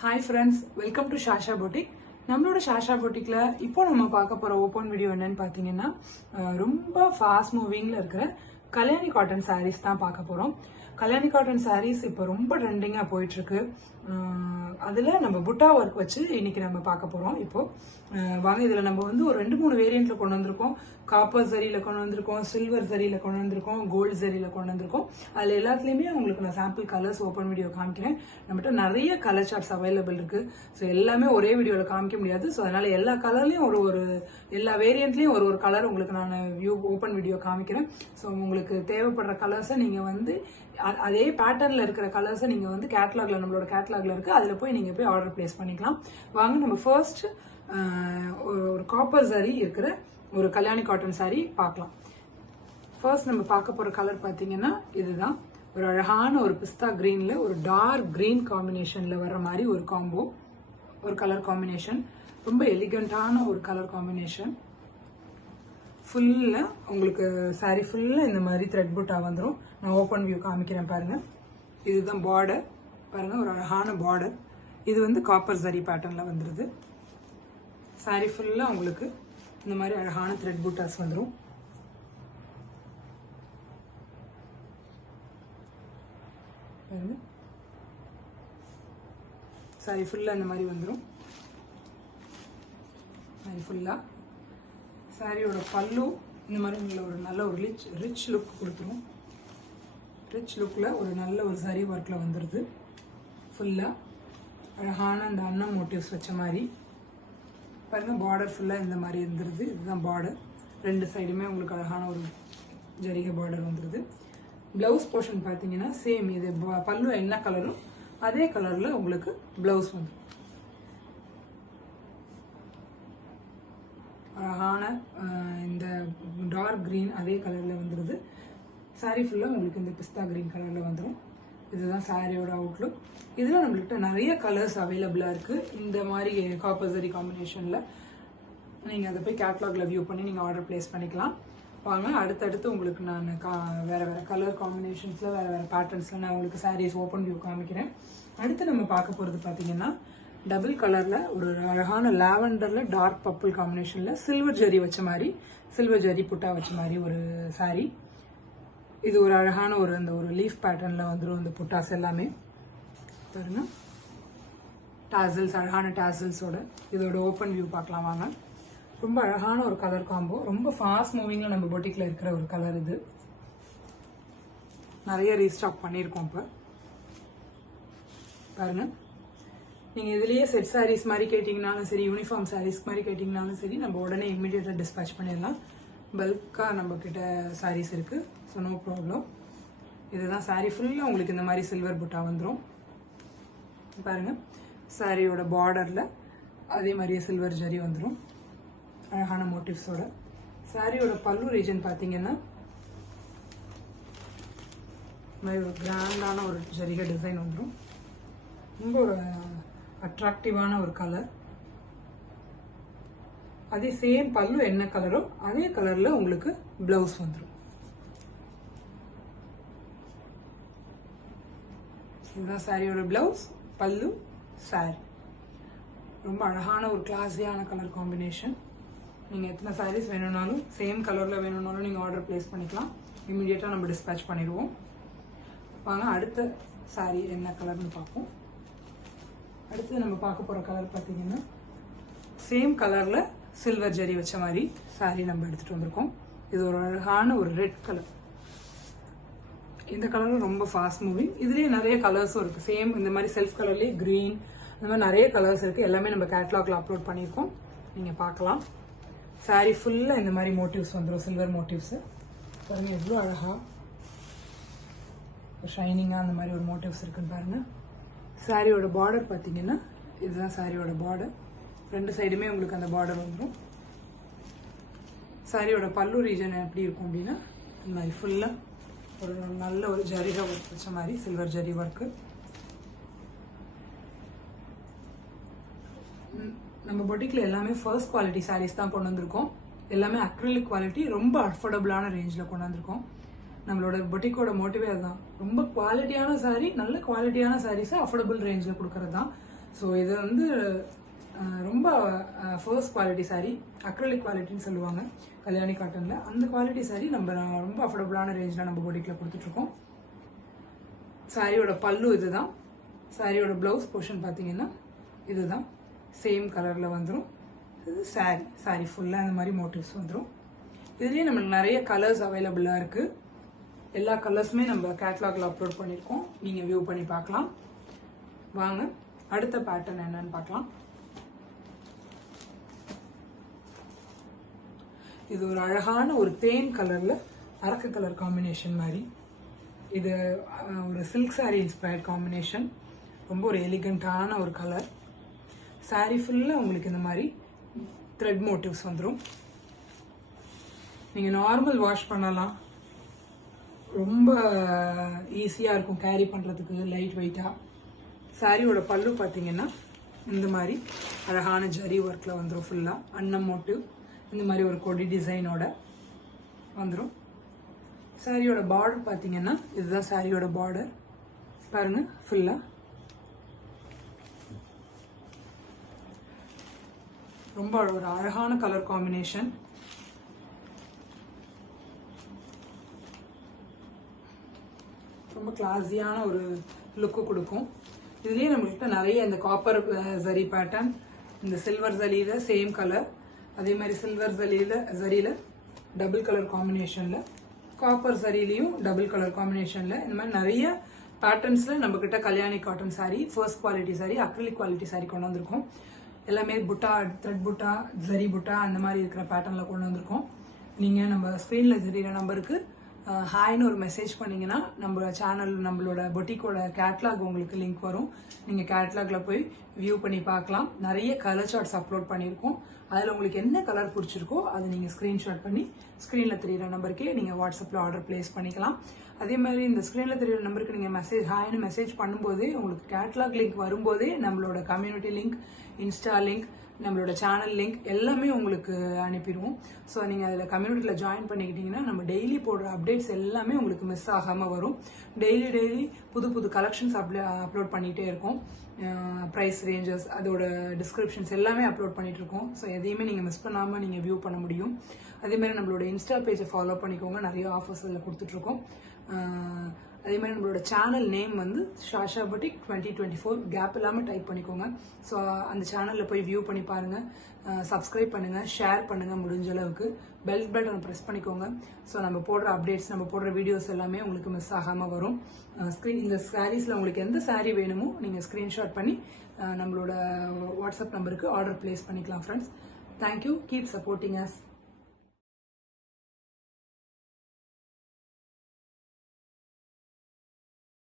Hi friends, welcome to Shasha Boutique. நம்மளோட ஷாஷா பொட்டிக்ல இப்போ நம்ம பார்க்க போற ஓபன் வீடியோ என்னன்னு பாத்தீங்கன்னா ரொம்ப ஃபாஸ்ட் மூவிங்ல இருக்கிற கல்யாணி காட்டன் சாரீஸ் தான் பார்க்க போறோம். கல்யாணி காட்டன் சாரீஸ் இப்போ ரொம்ப ட்ரெண்டிங்கா போயிட்டு இருக்கு. அதுல நம்ம புட்டா ஒர்க் வச்சு இன்னைக்கு நம்ம பார்க்க போறோம். இப்போ வாங்க, இதுல நம்ம வந்து ஒரு 2-3 வேரியன்ட்ல கொண்டு வந்திருக்கோம். காப்பர் ஜரியில கொண்டு வந்திருக்கோம், சில்வர் ஜரியில கொண்டு வந்திருக்கோம், கோல்டு ஜரியில கொண்டு வந்திருக்கோம். அதுல எல்லாத்துலயுமே உங்களுக்கு நான் சாம்பிள் கலர்ஸ் ஓப்பன் வீடியோ காமிக்கிறேன். நம்மகிட்ட நிறைய கலர் சார்ட்ஸ் அவைலபிள் இருக்கு. ஸோ எல்லாமே ஒரே வீடியோல காமிக்க முடியாது. ஸோ அதனால எல்லா கலர்லயும் எல்லா வேரியன்ட்லயும் ஒரு கலர் உங்களுக்கு நான் ஓப்பன் வீடியோ காமிக்கிறேன். ஸோ உங்களுக்கு தேவைப்படுற கலர்ஸை நீங்க வந்து அதே பேட்டர்ன்ல இருக்கிற கலர்ஸை நீங்க வந்து கேட்டலாக்ல நம்மளோட கேட்டலாக்ல இருக்கு, அதுல போய் நீங்க போய் ஆர்டர் பிளேஸ் பண்ணிக்கலாம். வாங்க நம்ம ஃபர்ஸ்ட் ஒரு காப்பர் சாரி இருக்கிற ஒரு கல்யாணி காட்டன் சாரி பார்க்கலாம். ஃபர்ஸ்ட் நம்ம பார்க்க போற கலர் பாத்தீங்கன்னா இதுதான். ஒரு அழகான ஒரு பிஸ்தா கிரீன்ல ஒரு டார்க் கிரீன் காம்பினேஷன்ல வர்ற மாதிரி ஒரு காம்போ, ஒரு கலர் காம்பினேஷன். ரொம்ப எலிகண்டான ஒரு கலர் காம்பினேஷன். ஃபுல்லா உங்களுக்கு சாரி ஃபுல்லா இந்த மாதிரி த்ரெட் புட்டா வந்துடும். நான் ஓப்பன் வியூ காமிக்கிறேன் பாருங்க. இதுதான் பார்டர் பாருங்க, ஒரு அழகான பார்டர். இது வந்து காப்பர் சரி பேட்டர்ன்ல வந்துருது. சாரி ஃபுல்லா உங்களுக்கு இந்த மாதிரி அழகான த்ரெட் புட்டாஸ் வந்துடும். சாரி ஃபுல்லா இந்த மாதிரி வந்துடும். சாரி ஃபுல்லா சாரியோட பல்லு இந்த மாதிரி உங்களை ஒரு நல்ல ஒரு ரிச் லுக் கொடுத்துரும். ரிச் லுக்கில் ஒரு நல்ல ஒரு சரி ஒர்க்கில் வந்துடுது. ஃபுல்லாக அழகான அந்த அன்னம் மோட்டிவ்ஸ் வச்ச மாதிரி பாருங்கள். பார்டர் ஃபுல்லாக இந்த மாதிரி இருந்துருது. இதுதான் பார்டர். ரெண்டு சைடுமே உங்களுக்கு அழகான ஒரு ஜரிகை பார்டர் வந்துடுது. ப்ளவுஸ் போர்ஷன் பார்த்தீங்கன்னா சேம், இது பல்லு என்ன கலரோ அதே கலரில் உங்களுக்கு ப்ளவுஸ் வந்துடும். அழகான இந்த டார்க் கிரீன் அதே கலரில் வந்துடுது. சாரீ ஃபுல்லாக உங்களுக்கு இந்த பிஸ்தா கிரீன் கலரில் வந்துடும். இதுதான் சாரியோட அவுட்லுக். இதில் நம்மள்கிட்ட நிறைய கலர்ஸ் அவைலபிளாக இருக்குது. இந்த மாதிரி காப்பர் சரி காம்பினேஷனில் நீங்கள் அதை போய் கேட்லாகில் வியூ பண்ணி நீங்கள் ஆர்டர் பிளேஸ் பண்ணிக்கலாம். வாங்க, அடுத்தடுத்து உங்களுக்கு நான் வேறு கலர் காம்பினேஷன்ஸில் வேறு பேட்டர்ன்ஸில் நான் உங்களுக்கு சாரீஸ் ஓப்பன் வியூ காமிக்கிறேன். அடுத்து நம்ம பார்க்க போகிறது பார்த்தீங்கன்னா டபுள் கலர்ல ஒரு அழகான லாவெண்டர்ல டார்க் பர்பிள் காம்பினேஷன்ல சில்வர் ஜரி வச்ச மாதிரி, சில்வர் ஜரி புட்டா வச்ச மாதிரி ஒரு சாரி. இது ஒரு அழகான ஒரு லீஃப் பேட்டர்ன்ல வந்துடும். இந்த புட்டாஸ் எல்லாமே பாருங்க, டாசல்ஸ், அழகான டாசல்ஸோட. இதோட ஓப்பன் வியூ பார்க்கலாம் வாங்க. ரொம்ப அழகான ஒரு கலர் காம்போ. ரொம்ப ஃபாஸ்ட் மூவிங்ல நம்ம பொட்டிக்ல இருக்கிற ஒரு கலர் இது. நிறைய ரீஸ்டாக் பண்ணியிருக்கோம் இப்போ பாருங்க. நீங்கள் இதுலேயே செட் சாரீஸ் மாதிரி கேட்டிங்கனாலும் சரி, யூனிஃபார்ம் சாரீஸ் மாதிரி கேட்டிங்கனாலும் சரி, நம்ம உடனே இம்மிடியேட்டாக டிஸ்பேச் பண்ணிடலாம். பல்காக நம்மக்கிட்ட சாரீஸ் இருக்குது. So no problem. இதுதான் சாரீ ஃபுல்லாக உங்களுக்கு இந்த மாதிரி சில்வர் புட்டா வந்துடும் பாருங்கள். சாரியோட பார்டரில் அதே மாதிரியே சில்வர் ஜரி வந்துடும் அழகான மோட்டிவ்ஸோட. சாரியோட பல்லு ரீஜன் பார்த்தீங்கன்னா மாதிரி ஒரு கிராண்டான ஒரு ஜரிகை டிசைன் வந்துடும். ரொம்ப ஒரு அட்ராக்டிவான ஒரு கலர். அதே சேம் பல்லு என்ன கலரோ அதே கலர்ல உங்களுக்கு பிளவுஸ் வந்துடும். இதுதான் சாரியோட பிளவுஸ், பல்லு, சாரி. ரொம்ப அழகான ஒரு கிளாஸியான கலர் காம்பினேஷன். நீங்க எத்தனை சாரீஸ் வேணும்னாலும் சேம் கலர்ல வேணும்னாலும் நீங்க ஆர்டர் பிளேஸ் பண்ணிக்கலாம். இமிடியேட்டா நம்ம டிஸ்பேச் பண்ணிடுவோம். வாங்க அடுத்த சாரி என்ன கலர்னு பார்ப்போம். அடுத்து நம்ம பார்க்க போற கலர் பார்த்தீங்கன்னா சேம் கலர்ல சில்வர் ஜரி வச்ச மாதிரி சாரி நம்ம எடுத்துட்டு வந்திருக்கோம். இது ஒரு அழகான ஒரு ரெட் கலர். இந்த கலரும் ரொம்ப ஃபாஸ்ட் மூவிங். இதுலயே நிறைய கலர்ஸும் இருக்கு. சேம் இந்த மாதிரி செல்ஃப் கலர்லயே கிரீன், இந்த மாதிரி நிறைய கலர்ஸ் இருக்கு. எல்லாமே நம்ம கேட்லாக்ல அப்லோட் பண்ணியிருக்கோம், நீங்க பார்க்கலாம். சாரி ஃபுல்லா இந்த மாதிரி மோட்டிவ்ஸ் வந்துடும், சில்வர் மோட்டிவ்ஸ். பாருங்க எவ்வளோ அழகா ஷைனிங்கா அந்த மாதிரி ஒரு மோட்டிவ்ஸ் இருக்குன்னு பாருங்க. சாரியோட பார்டர் பார்த்தீங்கன்னா இதுதான் சாரியோட பார்டர். ரெண்டு சைடுமே உங்களுக்கு அந்த பார்டர் வந்துடும். சாரியோட பல்லு ரீஜன் எப்படி இருக்கும் அப்படின்னா இந்த மாதிரி ஃபுல்லா ஒரு நல்ல ஒரு ஜரிகை ஒர்க் வச்ச மாதிரி சில்வர் ஜரி ஒர்க்கு. நம்ம பொட்டிக்ல எல்லாமே ஃபர்ஸ்ட் குவாலிட்டி சாரீஸ் தான் கொண்டு வந்திருக்கோம். எல்லாமே அக்ரிலிக் குவாலிட்டி, ரொம்ப அஃபோர்டபுளான ரேஞ்சில் கொண்டு வந்திருக்கோம். நம்மளோட பொட்டிக்கோட மோட்டிவே அதுதான். ரொம்ப குவாலிட்டியான சாரி, நல்ல குவாலிட்டியான சாரீஸை அஃபோர்டபுள் ரேஞ்சில் கொடுக்கறது தான். ஸோ இது வந்து ரொம்ப ஃபர்ஸ்ட் குவாலிட்டி சாரீ, அக்ரலிக் குவாலிட்டின்னு சொல்லுவாங்க கல்யாணி காட்டனில். அந்த குவாலிட்டி சாரீ நம்ம ரொம்ப அஃபோர்டபுளான ரேஞ்சில் நம்ம பொட்டிக்கில் கொடுத்துட்ருக்கோம். சாரியோட பல்லு இதுதான். சாரியோட ப்ளவுஸ் போர்ஷன் பார்த்தீங்கன்னா இதுதான், சேம் கலரில் வந்துடும். இது சாரி ஃபுல்லாக இந்த மாதிரி மோட்டிவ்ஸ் வந்துடும். இதுலேயே நம்மளுக்கு நிறைய கலர்ஸ் அவைலபிளாக இருக்குது. எல்லா கலர்ஸுமே நம்ம கேட்லாகில் அப்லோட் பண்ணியிருக்கோம், நீங்கள் வியூ பண்ணி பார்க்கலாம். வாங்க அடுத்த பேட்டர்ன் என்னன்னு பார்க்கலாம். இது ஒரு அழகான ஒரு தேன் கலரில் அரக்கு கலர் காம்பினேஷன் மாதிரி. இது ஒரு சில்க் சாரி இன்ஸ்பயர்ட் காம்பினேஷன். ரொம்ப ஒரு எலிகண்டான ஒரு கலர். சாரி ஃபுல்லாக உங்களுக்கு இந்த மாதிரி த்ரெட் மோட்டிவ்ஸ் வந்துடும். நீங்கள் நார்மல் வாஷ் பண்ணலாம், ரொம்ப ஈஸியாக இருக்கும் கேரி பண்ணுறதுக்கு, லைட் வெயிட்டாக. சாரியோட பல்லு பார்த்தீங்கன்னா இந்த மாதிரி அழகான ஜரி ஒர்க்கில் வந்துடும். ஃபுல்லாக அன்னம் மோட்டிவ் இந்த மாதிரி ஒரு கொடி டிசைனோட வந்துடும். சாரியோட பார்டர் பார்த்தீங்கன்னா இதுதான் சாரியோட பார்டர். பாருங்க, ஃபுல்லாக ரொம்ப ஒரு அழகான கலர் காம்பினேஷன். ரொம்ப கிளாஸியான ஒரு லுக்கு கொடுக்கும். இதுலேயே நம்மள்கிட்ட நிறைய இந்த காப்பர் ஜரி பேட்டர்ன், இந்த சில்வர் ஜரியில் சேம் கலர், அதே மாதிரி சில்வர் ஜரியில் டபுள் கலர் காம்பினேஷனில், காப்பர் ஜரிலையும் டபுள் கலர் காம்பினேஷனில், இந்த மாதிரி நிறைய பேட்டர்ன்ஸில் நம்மக்கிட்ட Kalyani cotton sari, first quality sari, acrylic quality sari கொண்டு வந்திருக்கோம். எல்லாமே புட்டா, த்ரெட் புட்டா, ஜரி புட்டா அந்த மாதிரி இருக்கிற பேட்டர்னில் கொண்டு வந்திருக்கோம். நீங்கள் நம்ம ஸ்க்ரீனில் தெரியிற நம்பருக்கு ஹாய்னு ஒரு மெசேஜ் பண்ணிங்கன்னா நம்ம சேனல், நம்மளோட பொட்டிக்கோட கேட்லாக் உங்களுக்கு லிங்க் வரும். நீங்கள் கேட்லாகில் போய் வியூ பண்ணி பார்க்கலாம். நிறைய கலர் சார்ட்ஸ் அப்லோட் பண்ணியிருக்கோம். அதில் உங்களுக்கு என்ன கலர் பிடிச்சிருக்கோ அதை நீங்கள் ஸ்க்ரீன்ஷாட் பண்ணி ஸ்க்ரீனில் தெரியிற நம்பருக்கே நீங்கள் வாட்ஸ்அப்பில் ஆர்டர் ப்ளேஸ் பண்ணிக்கலாம். அதே மாதிரி இந்த ஸ்க்ரீனில் தெரியிற நம்பருக்கு நீங்கள் ஹாய்னு மெசேஜ் பண்ணும்போதே உங்களுக்கு கேட்லாக் லிங்க் வரும்போதே நம்மளோட கம்யூனிட்டி லிங்க், இன்ஸ்டா லிங்க், நம்மளோட சேனல் லிங்க் எல்லாமே உங்களுக்கு அனுப்பிடுவோம். ஸோ நீங்கள் அதில் கம்யூனிட்டியில் ஜாயின் பண்ணிக்கிட்டிங்கன்னா நம்ம டெய்லி போடுற அப்டேட்ஸ் எல்லாமே உங்களுக்கு மிஸ் ஆகாமல் வரும். டெய்லி புது புது கலெக்ஷன்ஸ் அப்லோட் பண்ணிகிட்டே இருக்கோம். ப்ரைஸ் ரேஞ்சஸ், அதோட டிஸ்கிரிப்ஷன்ஸ் எல்லாமே அப்லோட் பண்ணிட்டு இருக்கோம். ஸோ எதையுமே நீங்கள் மிஸ் பண்ணாமல் நீங்கள் வியூ பண்ண முடியும். அதேமாதிரி நம்மளோட இன்ஸ்டா பேஜை ஃபாலோ பண்ணிக்கோங்க, நிறைய ஆஃபர்ஸ் அதில் கொடுத்துட்ருக்கோம். அதே மாதிரி நம்மளோட சேனல் நேம் வந்து ஷாஷா பொட்டிக் 2024 கேப் இல்லாமல் டைப் பண்ணிக்கோங்க. ஸோ அந்த சேனலில் போய் வியூ பண்ணி பாருங்கள், சப்ஸ்கிரைப் பண்ணுங்கள், ஷேர் பண்ணுங்கள், முடிஞ்ச அளவுக்கு பெல் பட்டனை ப்ரெஸ் பண்ணிக்கோங்க. ஸோ நம்ம போடுற அப்டேட்ஸ், நம்ம போடுற வீடியோஸ் எல்லாமே உங்களுக்கு மிஸ் ஆகாமல் வரும். இந்த சாரீஸில் உங்களுக்கு எந்த சாரீ வேணுமோ நீங்கள் ஸ்க்ரீன்ஷாட் பண்ணி நம்மளோட வாட்ஸ்அப் நம்பருக்கு ஆர்டர் ப்ளேஸ் பண்ணிக்கலாம் friends. Thank you, keep supporting us.